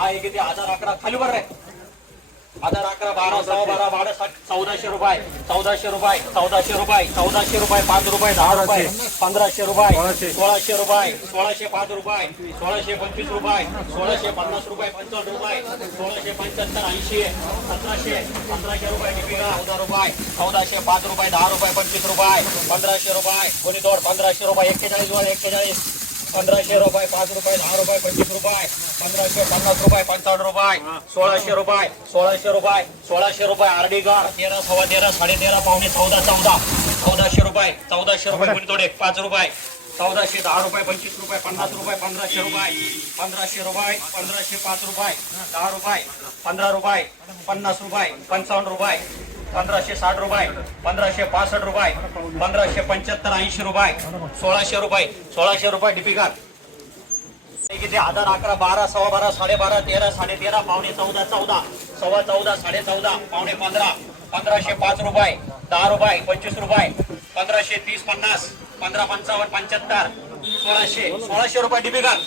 हा एक किती 1011 खाली वर रे 1011 12 सव्वा 12 12 1400 रुपये 1400 रुपये 1400 रुपये 1400 रुपये 5 रुपये 10 रुपये 1500 रुपये 1600 रुपये 1605 रुपये 1625 रुपये 1650 रुपये 55 रुपये 1675 80 1700 1500 रुपये टिपिका 1000 रुपये 1405 रुपये 10 रुपये 25 रुपये 1500 रुपये कोणी तोड 1500 रुपये 41 वर 41 1500 रुपये 5 रुपये 10 रुपये 25 रुपये 1550 रुपये 55 रुपये 1600 रुपये 1600 रुपये 1600 रुपये आरडी गार 13 सव्वा 13 13.5 पावणे 14 1400 रुपये 1400 रुपये कोणी तोडे 5 रुपये 1400 10 रुपये 25 रुपये 50 रुपये 1500 रुपये 1500 रुपये 1500 5 रुपये 10 रुपये 15 रुपये 50 रुपये 55 रुपये 1560 रुपये 1565 रुपये 1575 80 रुपये 1600 रुपये डिपिकार किती 1011 12 सव्वा 12 12.5 13 13.5 पावणे 14 14 सव्वा 14 14.5 पावणे 15 1505 रुपये 10 रुपये 25 रुपये 1530 50 1555 75 1600 रुपये डिपिकार